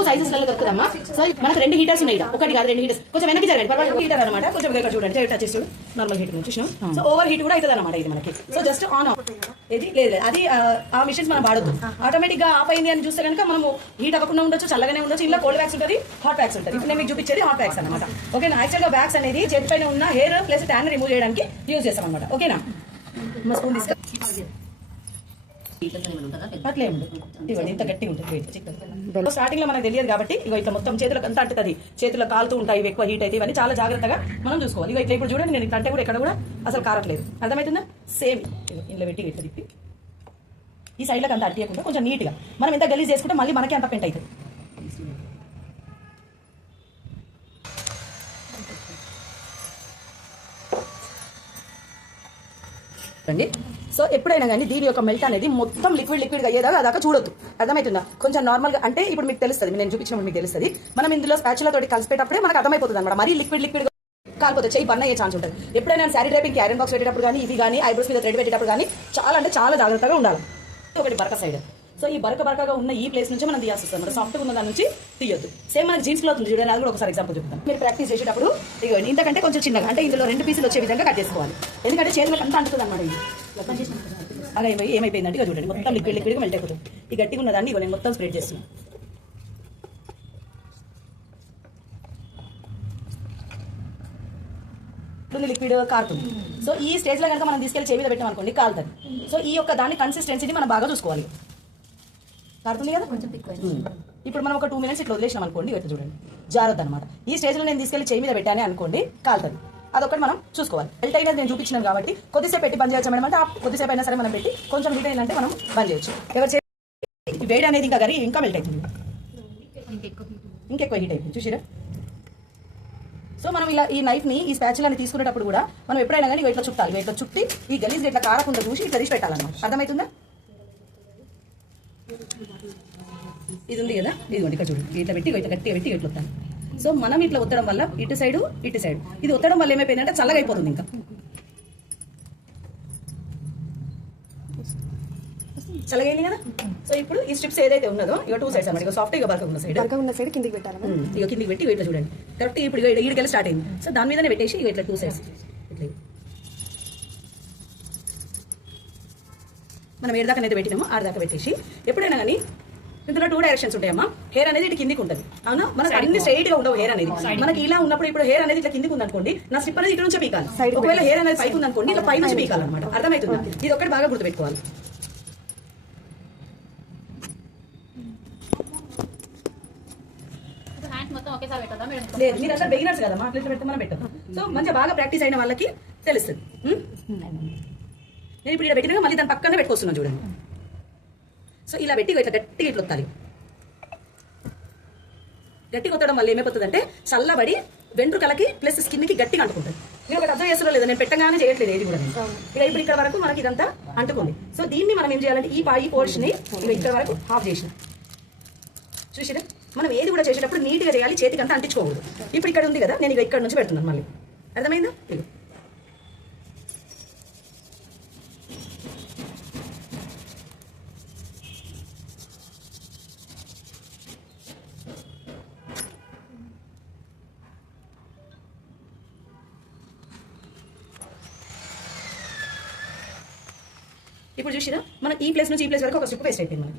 తక్కువ sizes దొరుకుతుందమ్మా. So మనకు 2 heaters ఉన్నాయి, ఒకటి కాదు 2 హీటర్స్. కొంచెం వెనక్కి జరగండి, పర్వాలేదు. హీటర్ అనమాట, కొంచెం ఇక్కడ చూడండి, టచ్ చేసి నార్మల్ హీటర్ చూసినాం. సో ఓవర్ హీట్ కూడా అవుతుంది అనమాట ఇది మనకి. సో జస్ట్ ఆన్ ఆఫ్ ఇది లేదు, అది ఆ మిషన్స్ మనం వాడద్దు. ఆటోమేటిక్ గా ఆఫ్ అయింది అని చూస్తే కనుక మనము హీట్ అవ్వకుండా ఉండొచ్చు, చల్లగానే ఉండొచ్చు. ఇలా కోల్డ్ వ్యాక్స్ ఉంటుంది, హాట్ వ్యాక్స్ ఉంటుంది. ఇప్పుడు నేను మీకు చూపించేది హాట్ వ్యాక్స్ అనమాట. ఓకేనా. యాక్చువల్ గా వ్యాక్స్ అనేది చేతి పైన ఉన్న హెయిర్ ప్లస్ ట్యాన్ రిమూవ్ చేయడానికి యూజ్ చేస్తాం అనమాట. ఓకేనా. స్పూన్ తీసుకు అట్లే ఇవ్వండి, ఇంత గట్టిగా ఉంటుంది. స్టార్టింగ్ లో మనకు తెలియదు కాబట్టి ఇగో ఇట్లా మొత్తం చేతులకు అంతా అంటుతుంది, చేతులు కాలుతూ ఉంటాయి, ఎక్కువ హీట్ అయితే ఇవన్నీ చాలా జాగ్రత్తగా మనం చూసుకోవాలి. ఇక ఇట్లా ఇప్పుడు చూడండి, నేను ఇట్లా అంటే కూడా ఎక్కడ కూడా అసలు కారట్లేదు, అర్థమవుతుందా. సేమ్ ఇంట్లో పెట్టి ఇట్లా తిప్పి ఈ సైడ్లకు అంత అట్టియకుండా కొంచెం నీట్గా మనం ఎంత గలీజ్ చేసుకుంటే మళ్ళీ మనకి అంత పెంట్ అవుతుంది. సో ఎప్పుడైనా కానీ దీని యొక్క మెల్ట్ అనేది మొత్తం లిక్విడ్ అయ్యేదాకా అదాకా చూడొద్దు, అర్థమవుతుందా. కొంచెం నార్మల్గా అంటే ఇప్పుడు మీకు తెలుస్తుంది, నేను చూపించినప్పుడు మీకు తెలుస్తుంది. మనం ఇందులో స్పాచులా తోటి కలిసిపెట్టప్పుడే మనకు అర్థమైపోతుంది అనమాట. మరీ లిక్విడ్ కాలిపోతే చెయ్యి బర్న్ అయ్యే ఛాన్స్ ఉంటుంది. ఎప్పుడైనా శారీ డ్రైపింగ్కి ఐరన్ బాక్స్ పెట్టేటప్పుడు కానీ ఇవి కానీ ఐబ్రోస్ మీద థ్రెడ్ పెట్టేటప్పుడు కానీ చాలా అంటే చాలా జాగ్రత్తగా ఉండాలి. ఒకటి బరక సైడ్. సో ఈ బరకగా ఉన్న ఈ ప్లేస్ నుంచి మనం తీయాల్సి వస్తుంది. సాఫ్ట్గా ఉన్న దాని నుంచి తీయొద్దు. సేమ్ మనకి జీన్స్ క్లాత్ ఉంది చూడండి, అది కూడా ఒకసారి ఎగ్జాంపుల్ చెప్తాను. మీరు ప్రాక్టీస్ చేసేటప్పుడు ఇక ఇంతకంటే కొంచెం చిన్నగా అంటే ఇందులో 2 పీసులు వచ్చే విధంగా కట్ చేసుకోవాలి. ఎందుకంటే చేతులకు అంతా అంటుతుంది అనమాట. ఇది అలా ఏమైపోయిందంటే ఇక చూడండి, మొత్తం లిక్విడ్గా మెల్ట్ అయిపోతుంది. ఈ గట్టిగా ఉన్నదాన్ని ఇక నేను మొత్తం స్ప్రెడ్ చేస్తున్నాను. లిక్విడ్ కారుతుంది. సో ఈ స్టేజ్ లో కనుక మనం తీసుకెళ్లి చేయి మీద పెట్టాం అనుకోండి, కాలుతుంది. సో ఈ యొక్క దాని కన్సిస్టెన్సీని మనం బాగా చూసుకోవాలి. కారుతుంది కదా కొంచెం. ఇప్పుడు మనం ఒక 2 మినిట్స్ ఇట్లా వదిలేసినాం అనుకోండి, ఇట్లా చూడండి జారద్దు అనమాట. ఈ స్టేజ్ లో నేను తీసుకెళ్లి చేయి మీద పెట్టానే అనుకోండి, కాలుతుంది. అదొకటి మనం చూసుకోవాలి. బెల్ట్ అయినా నేను చూపించినాను కాబట్టి కొద్దిసేపు పెట్టి బంద్ చేయొచ్చు మేడం. అంటే కొద్దిసేపు అయినా సరే మనం పెట్టి కొంచెం హీట్ అయిందంటే మనం బంద్ చేయొచ్చు. ఎవరు వేడి అనేది ఇంకా మెల్ట్ అవుతుంది, ఇంకెక్కువ హీట్ అయిపోయింది చూసిరా. సో మనం ఇలా ఈ నైఫ్ ని ఈ స్పాచులాని తీసుకునేటప్పుడు కూడా మనం ఎప్పుడైనా కానీ ఇట్లా చుట్టాలి. ఇట్లా చుట్టి ఈ గలీజ్ ఇట్లా కారకుండా చూసి ఇట్లా తీసి పెట్టాలన్నమాట. అర్థమవుతుందా. ఇది ఉంది కదా, ఇదిగోండి ఇక్కడ చూడండి, ఇట్లా పెట్టి ఇట్లా గట్టిగా పెట్టి ఇట్లా వస్తాను. సో మనం ఇట్లా ఒత్తడం వల్ల ఇటు సైడ్ ఇది ఒత్తడం వల్ల ఏమైపోయిందంటే చల్లగా అయిపోతుంది. ఇంకా చల్లగైంది కదా. సో ఇప్పుడు ఈ స్ట్రిప్స్ ఏదైతే ఉన్నదో ఇక 2 సైడ్స్ అన్నమాట. ఇక సాఫ్ట్ ఇక బరక ఉన్న సైడ్ కిందికి పెట్టాలి. ఇక కిందికి పెట్టి ఇట్లా చూడండి కరెక్ట్. ఇప్పుడు ఈడికెళ్ళి స్టార్ట్ అయింది. సో దాని మీదనే పెట్టేసి ఇక ఇట్లా 2 సైడ్స్ ఇట్లా మనం ఏడు దాకా పెట్టినామో 6 దాకా పెట్టేసి ఎప్పుడైనా కానీ ఇందులో 2 డైరెక్షన్స్ ఉంటాయమ్మా. హెయిర్ అనేది ఇటు కిందికి ఉంటుంది, అవునా. మనకు అన్ని స్ట్రైట్ గా ఉండవు. హెయిర్ అనేది మనకి ఇలా ఉన్నప్పుడు ఇప్పుడు హెయిర్ అనేది ఇట్లా కిందికి ఉందనుకోండి, నా స్లిప్ అనేది ఇటు నుంచి పీకాలి. ఒకవేళ హెయిర్ అనేది పైకి ఉందనుకోండి, ఇట్లా పై నుంచి పీకాలన్నమాట. అర్థమవుతుందా. ఇది ఒకటి బాగా గుర్తుపెట్టుకోవాలి. లేదు మీరు అసలు బిగినర్స్ కదా, అట్లా పెడితే మనం పెట్టాం. సో మంచిగా బాగా ప్రాక్టీస్ అయిన వాళ్ళకి తెలుస్తుంది. నేను ఇప్పుడు ఇలా పెట్టినా మళ్ళీ దాని పక్కనే పెట్టుకొస్తున్నాను చూడండి. సో ఇలా పెట్టి ఇట్లా గట్టిగా ఇట్లా వత్తాలి. గట్టిగా వత్తడం వల్ల ఏమైపోతుందంటే చల్లబడి వెంట్రుకలకి ప్లస్ స్కిన్ కి గట్టిగా అంటుకుంటుంది. మీరు ఒకటి అబ్జర్వ్ చేస్తున్నా లేదా, నేను పెట్టగానే చేయట్లేదు ఏది కూడా. ఇక ఇప్పుడు ఇక్కడ వరకు మనకి ఇదంతా అంటుకుంది. సో దీన్ని మనం ఏం చేయాలంటే ఈ పోర్షన్ ని ఇక్కడ వరకు హాఫ్ చేసిన చూసిరా. మనం ఏది కూడా చేసేటప్పుడు నీట్గా చేయాలి, చేతికి అంతా అంటించుకోకూడదు. ఇప్పుడు ఇక్కడ ఉంది కదా, నేను ఇక ఇక్కడ నుంచి పెడుతున్నాను మళ్ళీ. అర్థమైందా. ఇప్పుడు చూసిరా మనం ఈ ప్లేస్ నుంచి ఈ ప్లేస్ వరకు ఒక స్ట్రిప్ వేస్ట్ అయిపోయింది మనకి.